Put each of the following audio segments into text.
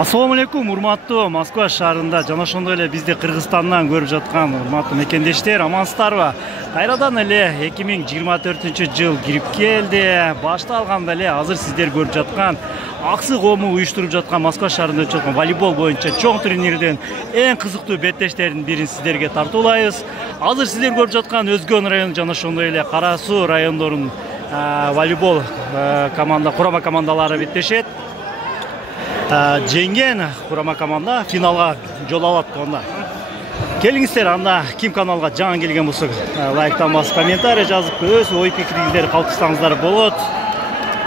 Assalamu alaikum, урматтуу Москва шаарында жана ошондой эле бизди Кыргызстандан көрүп жаткан урматтуу мекендештер, амансыздарбы? Кайрадан эле 2024-жыл кирип келди. Башталганда эле азыр сиздер көрүп жаткан Аксы коому уюштуруп жаткан Москва шаарында өтүп жаткан волейбол боюнча чоң турнирден эң кызыктуу беттештердин бирин сиздерге тартуулайбыз. Азыр сиздер көрүп жаткан Өзгөн району жана ошондой эле Кара Суу райондорунун волейбол курама командалары беттешет. Жеңген курама команда финалга жол алат анда. Келиңиздер, анда ким каналга жаңы келген болсо лайктан басып комментарий жазып өз ой пикириңиздерди калыптырсаңыздар болот.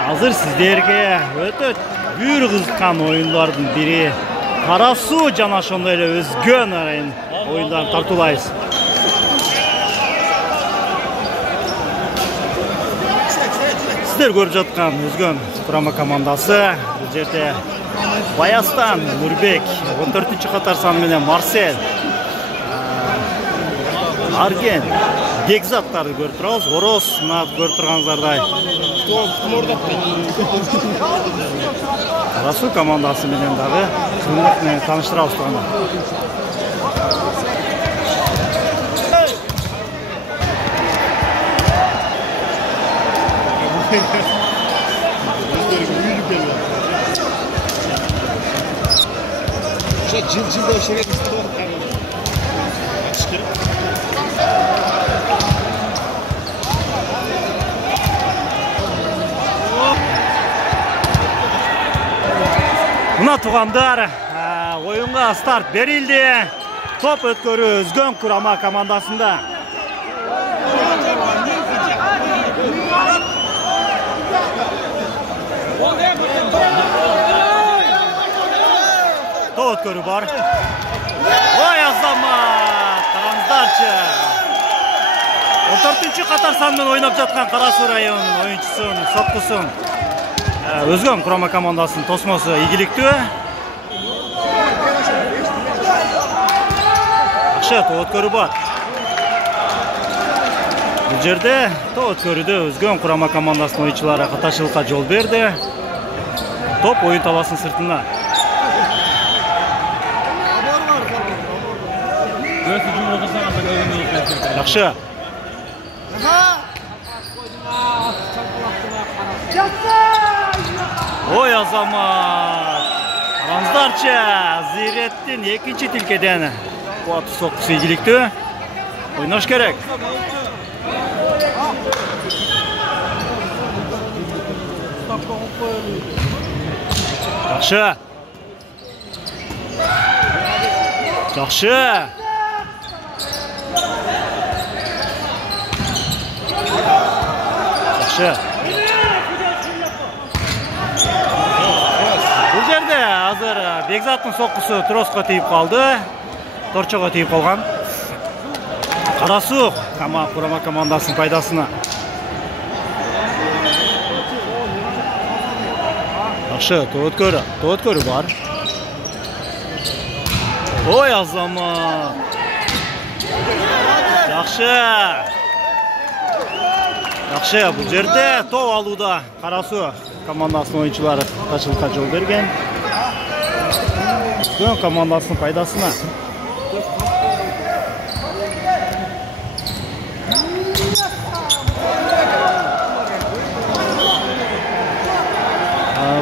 Азыр сиздерге өтө бир кызыккан оюндардын бири Кара Суу жана ошондой эле Өзгөн району оюндарын тартуулайбыз. Сиздер көрүп жаткан Өзгөн курама командасы бул жерде Баястан, Нурбек, 14-катар саны менен Марсель, Арген, Бекзаттарды көрүп турабыз. Ороз, мына көрүп турганыңыздардай. Кара Суу командасы менен дагы кызмат менен тааныштырабыз туганда. Жыл-жылда шерет істеуін Мына тугандар, оюнга старт берилди. Топ өткөрүү Өзгөн курама командасында. Топ өткөрүү бар. Ой азамат, караңыздарчы. 14-катар санмен ойнап жаткан Кара Суу районунун оюнчусун, соккусун Өзгөн курама командасынын тосмосу ийгиликтүү. Акшы топ өткөрүү бар. Бул жерде топ өткөрүүдө Өзгөн курама командасынын оюнчулары каташылыкка жол берди. Топ оюн таласынын сыртында. Yaxşı. Oy azamat. Karanızdarça Zirettin ikinci tilkeden kuatı sokkusu ilgilikti. Oynaş gerek. Yaxşı. Yaxşı. Бұл жерде азыр Бекзаттын соккусу троско тийип калды. Торчого тийип калган. Кара Суу курама командасынын пайдасына. Жакшы, топ өткөрүү бар. Ой азамат. Жакшы. Yaxşı, bu жерде топ алууда Кара Суу командасынын оюнчулары каташылыкка жол берген. Өзгөн командасынын пайдасына.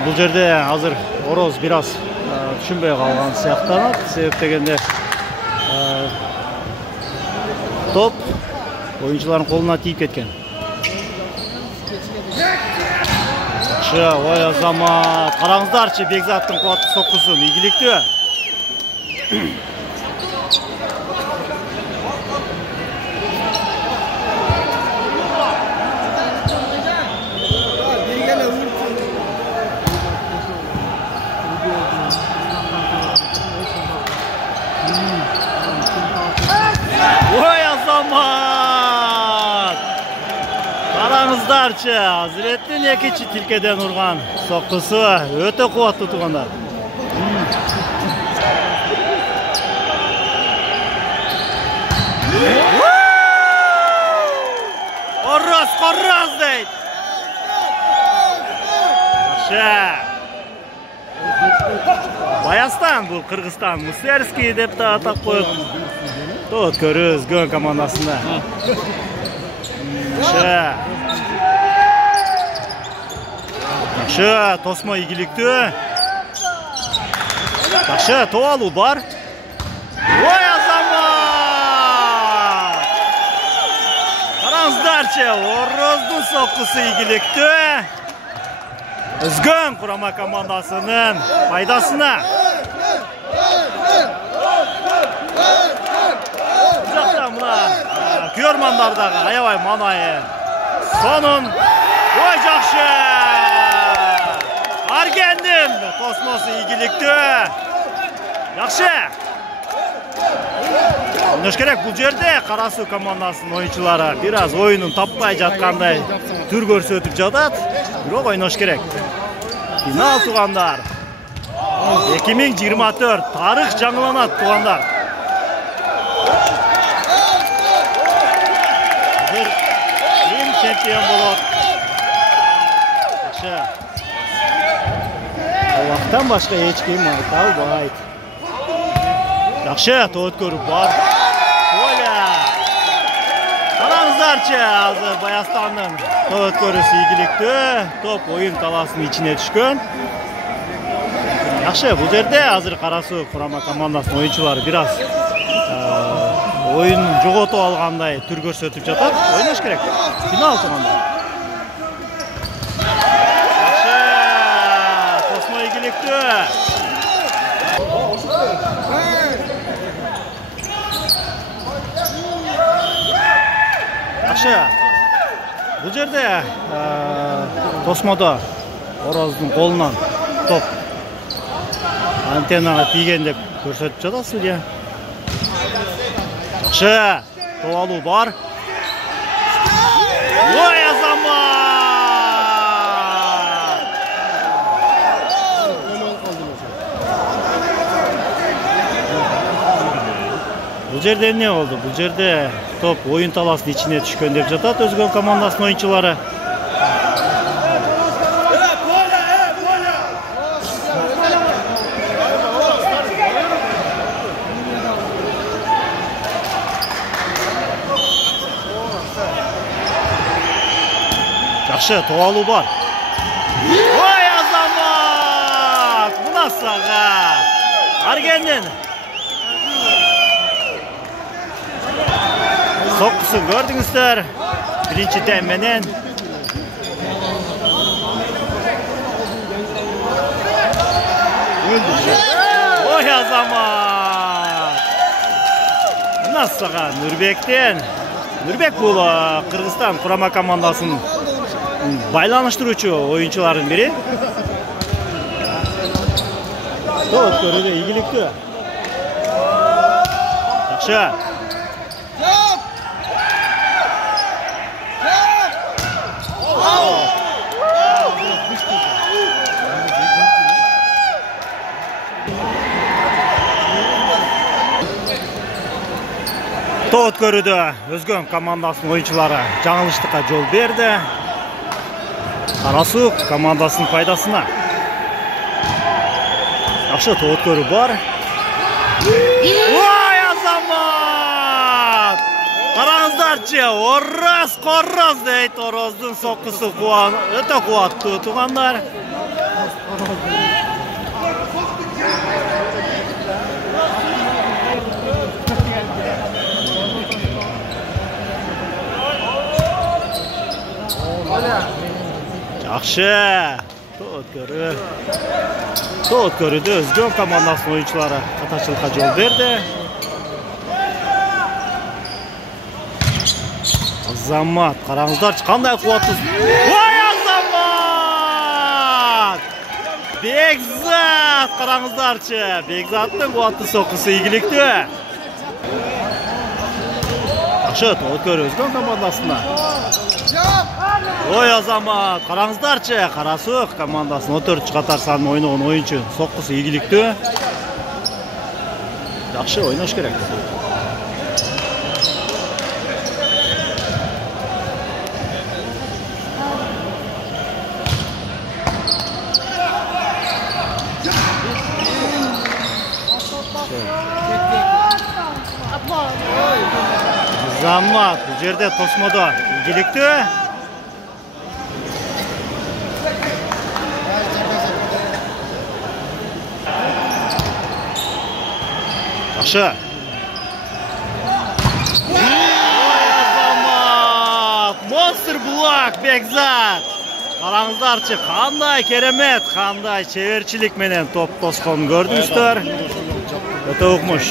Бул жерде азыр Ороз бир аз түшүнбөй калган сыяктанат. Себеп дегенде топ оюнчулардын колуна тийип кеткен. Ой азамат, караңыздарчы Бекзаттын кубатты соккусун ийгиликтүү. Ой azamat. Караңыздарчы, Азиреттин экинчи тилкеден урган соккусу өтө кубаттуу тугандар. Корроз дейт. Yaxşı. Баястан бұл Қырғызстан Мусерский деп та атап қойып. Тоғыт көріз гөн командасында. Жақшы, тосма игілікті. Жақшы, тоғалу бар. Ой, азамат! Қараңыздарчы, Ороздың соққысы игілікті. Үзгөн құрама командасының пайдасына. Жақта мұна көрмандардағы аябай манайы. Сонын, ой жақшы! Аргендин тосмасы игілікті. Жақшы! Ойнаш керек бұл жерде Қарасу командасының ойыншылары біраз ойынын таппай жатқандай түр көрсетіп жатады. Бірақ ойнаш керек. Финал туғандар. 2024 тарих жаңыланады туғандар. Кім чемпион болады? Олақтан башқа ешкім айта албайды. Жақшы, тоғыт көріп бар. Оля! Қараңыздарчы, азыр Баястанның тоғыт көрісі игілікті. Топ ойын таласының içine түшкен. Жақшы, бұл жерде азыр Қарасу құрама командасының ойыншылары біраз ойын жоғоту алғандай түр көрсетіп жатады. Ойнаш керек. Финал туғанда. Жақшы, тосма игілікті. Жақшы, бұл жерде тосмада Ораздың қолынан топ антеннаға тиген деп көрсетіп жатады судья. Жақшы, топ алу бар. Ой, азамат! Бұл жерде не oldu? Бұл жерде топ ойын таласының içine түшкен деп жатады өзгөн командасының ойыншылары. Жақшы, топ алу бар. Ой, азамат! Бұна саға! Аргендин! Соққысын көрдіңіздер. Бірінші дәмменен. Ой, азамат! Бұна саға Нұрбектен. Нұрбек бұл Қырғызстан құрама командасының байланыштыруучу ойынчыларын бири. Тоғыт көрүдө ийгиликтүү. Жақшы. Тоғыт көрүдө өзгөн командасының ойынчылары жаңылыштыкка жол берди. Қарасу командасының пайдасына. Жақшы, тоғыт көру бар. Ой, азамат! Қараңыздарчы, Ораз қораз дейді. Ораздың соққысы өте қуатты туғандар. Жақшы, тоғыт көрүдө өзгөн командасының ойынчылары катачылыкка жол берди. Азамат, қараңыздарчы, қандай қуатты. Ой, Азамат! Бекзат, қараңыздарчы, Бекзаттың қуатты соққысы игілікті. Жақшы, тоғыт көрү өзгөн командасына. Ой, азамат, қараңыздарчы, Қарасу командасын 4 қатар санын ойнаған ойыншы соққысы игілікті. Жақшы, ойнаш керек. Azamат bu жерде тосмодо ийгиликтүү. Жакшы. Азамат, монстр блок Бекзат. Караңыздарчы, кандай керемет, кандай чеберчилик менен топ тосконун көрдүңүздөр. Өтө укмуш.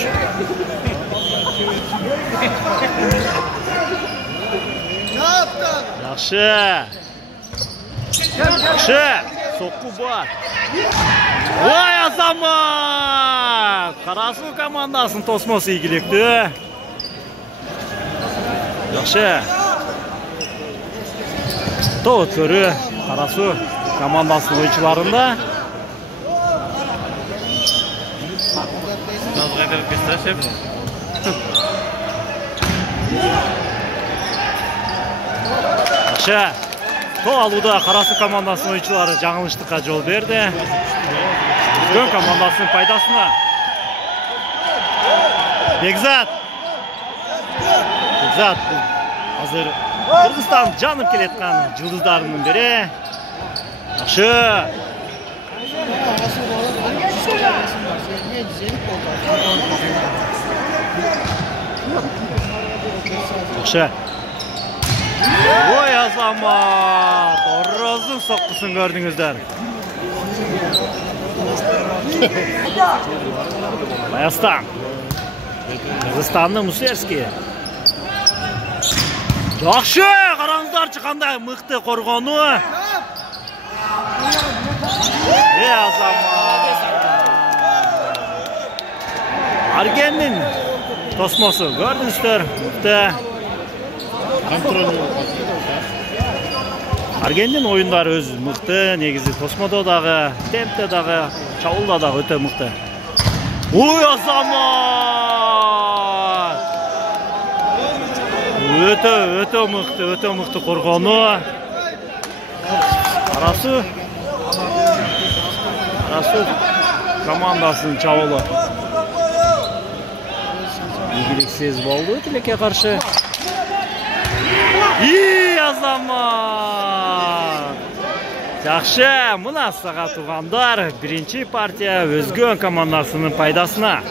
Жакшы. Жакшы. Сокку бар. Ой, Азамат! Карасу командасын тосмосу ийгиликтүү. Жакшы. Топ өткөрүү Карасу командасынын oyuncularында. Жакшы. Топ алууда Карасу командасынын oyuncuları жаңылыштыкка жол берди. Өзгөн командасынын пайдасына. Бекзат. Бекзат азыр Кыргызстан жанып келеткан жылдыздарынын бири. Жакшы. Жакшы. Ой, Азамат, Ороздун соккусун көрдүңүздөр. Баястан. Кыргызстандын Мусерский. Жакшы, караңыздарчы кандай мыкты коргону. Азамат. Аргендин тосмосу көрдүңүздөр. Мыкты. Аргендин оюндары өз мыкты, негизи тосмодо дагы, темпте дагы, чабуулда дагы өтө мыкты. Ой, Азамат! Өтө мыкты коргону. Карасу командасынын чабуулу ийгиликсиз болду тилекке каршы. Азамат! Жакшы, мына сага туугандар, биринчи партия өзгөн командасынын пайдасына.